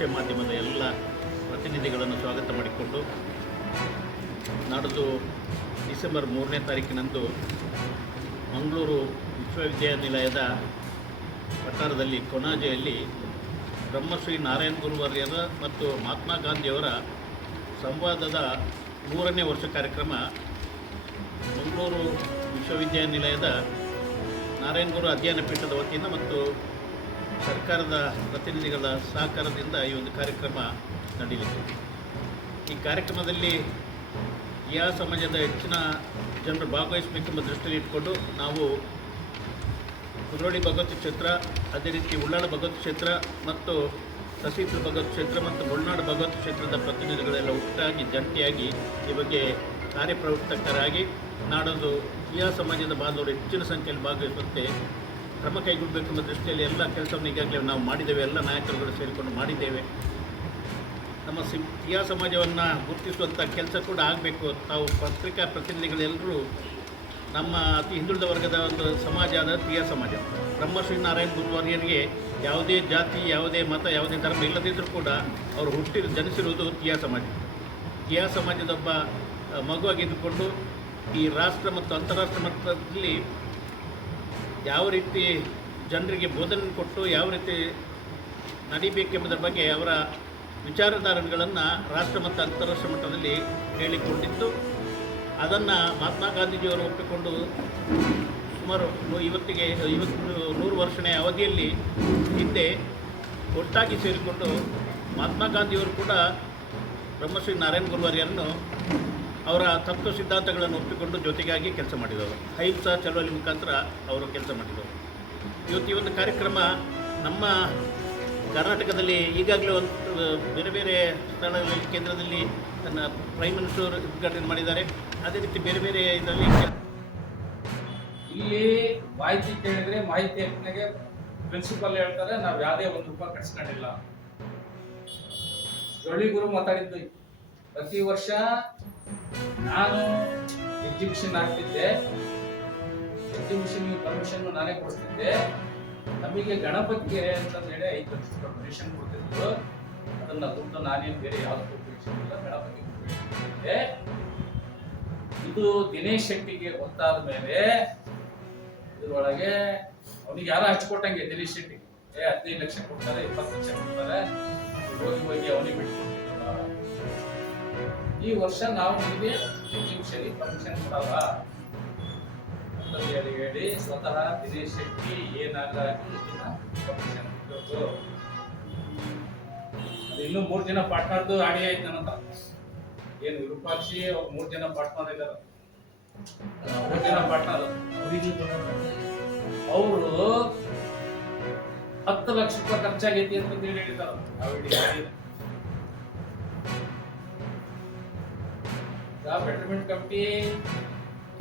ದೃಶ್ಯ ಮಾಧ್ಯಮದ ಎಲ್ಲ ಪ್ರತಿನಿಧಿಗಳನ್ನು ಸ್ವಾಗತ ಮಾಡಿಕೊಂಡು ನಾಡಿದ್ದು ಡಿಸೆಂಬರ್ 3ನೇ ತಾರೀಕಿನಂದು ಮಂಗಳೂರು ವಿಶ್ವವಿದ್ಯಾನಿಲಯದ ವಠಾರದಲ್ಲಿ ಕೊನಾಜೆಯಲ್ಲಿ ಬ್ರಹ್ಮಶ್ರೀ ನಾರಾಯಣ ಗುರುವರ್ಯರ ಮತ್ತು ಮಹಾತ್ಮ ಗಾಂಧಿಯವರ ಸಂವಾದದ 3ನೇ ವರ್ಷ ಕಾರ್ಯಕ್ರಮ ಮಂಗಳೂರು ವಿಶ್ವವಿದ್ಯಾನಿಲಯದ ನಾರಾಯಣ ಗುರು ಅಧ್ಯಯನ ಪೀಠದ ವತಿಯಿಂದ ಮತ್ತು ಸರ್ಕಾರದ ಪ್ರತಿನಿಧಿಗಳ ಸಹಕಾರದಿಂದ ಈ ಒಂದು ಕಾರ್ಯಕ್ರಮ ನಡೆಯಲಿದೆ. ಈ ಕಾರ್ಯಕ್ರಮದಲ್ಲಿ ಯಾವ ಸಮಾಜದ ಹೆಚ್ಚಿನ ಜನರು ಭಾಗವಹಿಸಬೇಕೆಂಬ ದೃಷ್ಟಿಯಲ್ಲಿ ಇಟ್ಕೊಂಡು ನಾವು ಕುದ್ರೋಳಿ ಭಗವತಿ ಕ್ಷೇತ್ರ, ಅದೇ ರೀತಿ ಉಳ್ಳಾಳ ಭಗವತಿ ಕ್ಷೇತ್ರ ಮತ್ತು ಸಸೀಪುರ ಭಗವತಿ ಕ್ಷೇತ್ರ ಮತ್ತು ಮುಳ್ನಾಡು ಭಗವತಿ ಕ್ಷೇತ್ರದ ಪ್ರತಿನಿಧಿಗಳೆಲ್ಲ ಒಟ್ಟಾಗಿ ಜಂಟಿಯಾಗಿ ಈ ಬಗ್ಗೆ ಕಾರ್ಯಪ್ರವರ್ತಕರಾಗಿ ನಾಡೋದು ಯಾವ ಸಮಾಜದ ಬಾಂಧವರು ಹೆಚ್ಚಿನ ಸಂಖ್ಯೆಯಲ್ಲಿ ಭಾಗವಹಿಸುವಂತೆ ಕ್ರಮ ಕೈಗೊಳ್ಳಬೇಕೆಂಬ ದೃಷ್ಟಿಯಲ್ಲಿ ಎಲ್ಲ ಕೆಲಸವನ್ನು ಈಗಾಗಲೇ ನಾವು ಮಾಡಿದ್ದೇವೆ. ಎಲ್ಲ ನಾಯಕರುಗಳು ಸೇರಿಕೊಂಡು ಮಾಡಿದ್ದೇವೆ. ನಮ್ಮ ಟಿಯಾ ಸಮಾಜವನ್ನು ಗುರುತಿಸುವಂಥ ಕೆಲಸ ಕೂಡ ಆಗಬೇಕು. ತಾವು ಪತ್ರಿಕಾ ಪ್ರತಿನಿಧಿಗಳೆಲ್ಲರೂ ನಮ್ಮ ಅತಿ ಹಿಂದುಳಿದ ವರ್ಗದ ಒಂದು ಸಮಾಜ ಆದ ಟಿಯಾ ಸಮಾಜ. ಬ್ರಹ್ಮಶ್ರೀ ನಾರಾಯಣ ಗುರುವರ್ಯರಿಗೆ ಯಾವುದೇ ಜಾತಿ, ಯಾವುದೇ ಮತ, ಯಾವುದೇ ಧರ್ಮ ಇಲ್ಲದಿದ್ದರೂ ಕೂಡ ಅವರು ಜನಿಸಿರುವುದು ಟಿಯಾ ಸಮಾಜ. ಟಿಯಾ ಸಮಾಜದೊಬ್ಬ ಮಗುವಾಗಿದ್ದುಕೊಂಡು ಈ ರಾಷ್ಟ್ರ ಮತ್ತು ಅಂತಾರಾಷ್ಟ್ರ ಮಟ್ಟದಲ್ಲಿ ಯಾವ ರೀತಿ ಜನರಿಗೆ ಬೋಧನೆ ಕೊಟ್ಟು ಯಾವ ರೀತಿ ನಡೀಬೇಕೆಂಬುದರ ಬಗ್ಗೆ ಅವರ ವಿಚಾರಧಾರೆಗಳನ್ನು ರಾಷ್ಟ್ರ ಮತ್ತು ಅಂತಾರಾಷ್ಟ್ರ ಮಟ್ಟದಲ್ಲಿ ಹೇಳಿಕೊಂಡಿದ್ದು, ಅದನ್ನು ಮಹಾತ್ಮ ಗಾಂಧೀಜಿಯವರು ಒಪ್ಪಿಕೊಂಡು ಸುಮಾರು ಇವತ್ತಿಗೆ 100 ವರ್ಷನೇ ಅವಧಿಯಲ್ಲಿ ಹಿಂದೆ ಒಟ್ಟಾಗಿ ಸೇರಿಕೊಂಡು ಮಹಾತ್ಮ ಗಾಂಧಿಯವರು ಕೂಡ ಬ್ರಹ್ಮಶ್ರೀ ನಾರಾಯಣ ಗುರುವರ್ಯರನ್ನು ಅವರ ತತ್ವ ಸಿದ್ಧಾಂತಗಳನ್ನು ಒಪ್ಪಿಕೊಂಡು ಜೊತೆಗಾಗಿ ಕೆಲಸ ಮಾಡಿದವರು. ಅಹಿಂಸಾ ಚಳವಳಿ ಮುಖಾಂತರ ಅವರು ಕೆಲಸ ಮಾಡಿದವರು. ಇವತ್ತು ಈ ಒಂದು ಕಾರ್ಯಕ್ರಮ ನಮ್ಮ ಕರ್ನಾಟಕದಲ್ಲಿ ಈಗಾಗಲೇ ಒಂದು ಬೇರೆ ಬೇರೆ ಸ್ಥಳಗಳಲ್ಲಿ ಕೇಂದ್ರದಲ್ಲಿ ತನ್ನ ಪ್ರೈಮ್ ಮಿನಿಸ್ಟರ್ ಉದ್ಘಾಟನೆ ಮಾಡಿದ್ದಾರೆ. ಅದೇ ರೀತಿ ಬೇರೆ ಬೇರೆ ಇದರಲ್ಲಿ ಇಲ್ಲಿ ಮಾಹಿತಿ ಕೇಳಿದ್ರೆ ಮಾಹಿತಿ ಹಕ್ಕಿನಾಗೆ ಪ್ರಿನ್ಸಿಪಲ್ ಹೇಳ್ತಾರೆ ನಾವು ಯಾವುದೇ ₹1 ಕಟ್ಸ್ಕೊಂಡಿಲ್ಲ. ಜೊಳ್ಳಿ ಗುರು ಮಾತಾಡಿದ್ದು ಪ್ರತಿ ವರ್ಷ ನಾನು ಎಕ್ಸಿಬಿಷನ್ ಆಗ್ತಿದ್ದೆ, ಎಕ್ಸಿಬಿಷನ್ ಪರ್ಮಿಷನ್ ನಾನೇ ಕೊಡ್ತಿದ್ದೆ. ನಮಗೆ ಗಣಪತಿಗೆ ಅಂತಂದೇಳಿ 5 ಲಕ್ಷ ಪರ್ಮಿಷನ್ ಕೊಡ್ತಿದ್ರು. ಅದನ್ನ ದುಡ್ಡು ನಾನೇ ಬೇರೆ ಯಾವ್ದು ಇಲ್ಲ, ಗಣಪತಿ ಕೊಟ್ಟಿದ್ದೆ. ಇದು ದಿನೇಶ್ ಶೆಟ್ಟಿಗೆ ಗೊತ್ತಾದ ಮೇಲೆ ಇದ್ರೊಳಗೆ ಅವನಿಗೆ ಯಾರು ಹಚ್ಕೊಟ್ಟಂಗೆ ದಿನೇಶ್ ಶೆಟ್ಟಿಗೆ 15 ಲಕ್ಷ ಕೊಡ್ತಾರೆ, 20 ಲಕ್ಷ ಕೊಡ್ತಾರೆ, ಹೋಗಿ ಅವನಿಗೆ ಬಿಟ್ಕೊಡ್ತಿದ್ದ. ಈ ವರ್ಷ ನಾವು ನಿಮಗೆ ಎಕ್ಸಿಬಿಷನ್ ಪರ್ಮಿಷನ್ ಕೊಡಲ್ಲ ಅಂತ ಹೇಳಿ ಸ್ವತಃ ದಿನೇಶ್ ಶೆಟ್ಟಿ ಏನಾಗಿ ಪರ್ಮಿಷನ್ ಕೊಡೋದು. ಇನ್ನು 3 ಜನ ಪಾರ್ಟ್ನರ್ದು ಆಡಿ ಆಯ್ತು ನನ್ನ ಹತ್ರ. ಏನು ವಿರೂಪಾಕ್ಷಿ ಅವ್ರು 3 ಜನ ಪಾರ್ಟ್ನರ್ ಇದ್ದಾರೆ. 3 ಜನ ಪಾರ್ಟ್ನರ್ ಅವರು ₹10 ಲಕ್ಷ ಖರ್ಚಾಗೈತಿ ಅಂತ ಹೇಳಿದ್ದಾರೆ. ಬೆಟರ್ಮೆಂಟ್ ಕಮಿಟಿ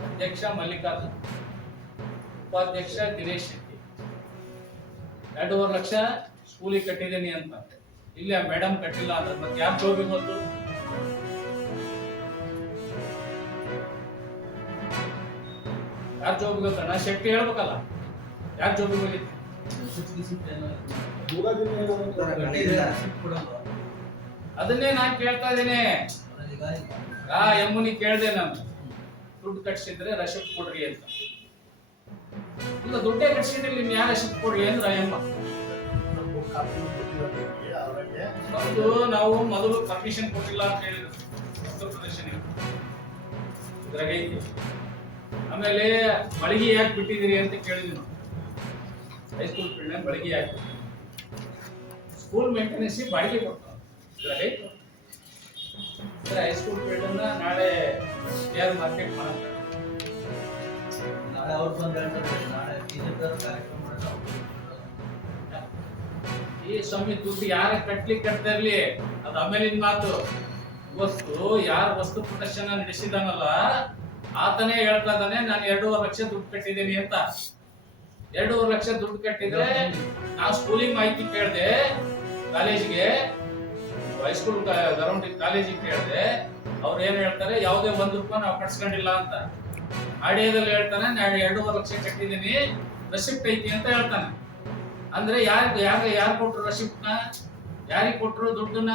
ಅಧ್ಯಕ್ಷ ಮಲ್ಲಿಕಾರ್ಜುನ್, ಉಪಾಧ್ಯಕ್ಷ ದಿನೇಶ್ ಶೆಟ್ಟಿ, 2.5 ಲಕ್ಷ ಸ್ಕೂಲಿಗೆ ಕಟ್ಟಿದ್ದೀನಿ ಅಂತ. ಇಲ್ಲಿ ಆ ಮೇಡಮ್ ಕಟ್ಟಿಲ್ಲ ಅಂದ್ರೆ ಮತ್ತೆ ಯಾರು ಜೋಬಿ ಗೊತ್ತು? ಯಾರು ಜೋಬಿ ಗೊತ್ತಣ್ಣ? ಶೆಟ್ಟಿ ಹೇಳ್ಬೇಕಲ್ಲ, ಯಾರು ಜೋಬಿ ಹೋಗಿತ್ತು? ಅದನ್ನೇ ನಾನು ಕೇಳ್ತಾ ಇದ್ದೀನಿ. ಯಮ್ಮುನಿ ಕೇಳ್ದೆ ನಾನು, ದುಡ್ಡು ಕಟ್ಸಿದ್ರೆ ರಶೀದ್ ಕೊಡ್ರಿ ಅಂತ. ಇಲ್ಲ ದುಡ್ಡೇ ಕಟ್ಸಿದ್ರೆ ನಿಮ್ ಯಾರು ರಶೀದ್ ಕೊಡ್ರಿ ಅಂದ್ರ ಯಮ್ಮ. ನಾವು ಮೊದಲು ಪರ್ಮಿಷನ್ ಕೊಟ್ಟಿಲ್ಲ ಅಂತ ಹೇಳಿದ್ರು ವಸ್ತು ಪ್ರದರ್ಶನ ಇದ್ರಾಗ ಐತಿ. ಆಮೇಲೆ ಮಳಿಗೆ ಯಾಕೆ ಬಿಟ್ಟಿದ್ದೀರಿ ಅಂತ ಕೇಳಿದ್ವಿ ನಾವು. ಹೈಸ್ಕೂಲ್ ಫೀಲ್ಡ್ ಮಳಿಗೆ ಯಾಕೆ ಸ್ಕೂಲ್ ಮೇಂಟೆನೆನ್ಸ್ ಬಾಡಿಗೆ ಕೊಡ್ತಾರೆ. ಇದ್ರಾಗ ಐತಿ ಹೈಸ್ಕೂಲ್ ಫೀಲ್ಡ್ ಅನ್ನ ನಾಳೆ ಶೇರ್ ಮಾರ್ಕೆಟ್ ಮಾಡ್ತಾರೆ. ನಾಳೆ ಅವ್ರು ಬಂದು ಹೇಳ್ತಾರೆ ನಾಳೆ ಕಾರ್ಯಕ್ರಮ ಈ ಸ್ವಾಮಿ ದುಡ್ಡು ಯಾರ ಕಟ್ತಾ ಇರ್ಲಿ, ಅದು ಆಮೇಲಿನ ಮಾತು. ಯಾರು ವಸ್ತು ಪ್ರದರ್ಶನ ನಡೆಸಿದಾನಲ್ಲ ಆತನೇ ಹೇಳ್ತಾ ಇದ್ದಾನೆ ನಾನು 2.5 ಲಕ್ಷ ದುಡ್ಡು ಕಟ್ಟಿದ್ದೀನಿ ಅಂತ. 2.5 ಲಕ್ಷ ದುಡ್ಡು ಕಟ್ಟಿದ್ರೆ ನಾವು ಸ್ಕೂಲಿಂಗ್ ಮಾಹಿತಿ ಕೇಳಿದೆ, ಕಾಲೇಜಿಗೆ ಹೈಸ್ಕೂಲ್ ಗರೌಂಡ್ ಕಾಲೇಜಿಗೆ ಕೇಳಿದೆ. ಅವ್ರು ಏನ್ ಹೇಳ್ತಾರೆ, ಯಾವುದೇ ₹1 ನಾವು ಕಟ್ಸ್ಕೊಂಡಿಲ್ಲ ಅಂತ. ಆಡಿಯೋದಲ್ಲಿ ಹೇಳ್ತಾನೆ ನಾನು 2.5 ಲಕ್ಷ ಕಟ್ಟಿದ್ದೀನಿ, ರೆಸಿಪ್ಟ್ ಐತಿ ಅಂತ ಹೇಳ್ತಾನೆ. ಅಂದ್ರೆ ಯಾರು ಕೊಟ್ರು ರೆಸಿಪ್ಟ್ ನ? ಯಾರಿಗೆ ಕೊಟ್ಟರು ದುಡ್ಡನ್ನ?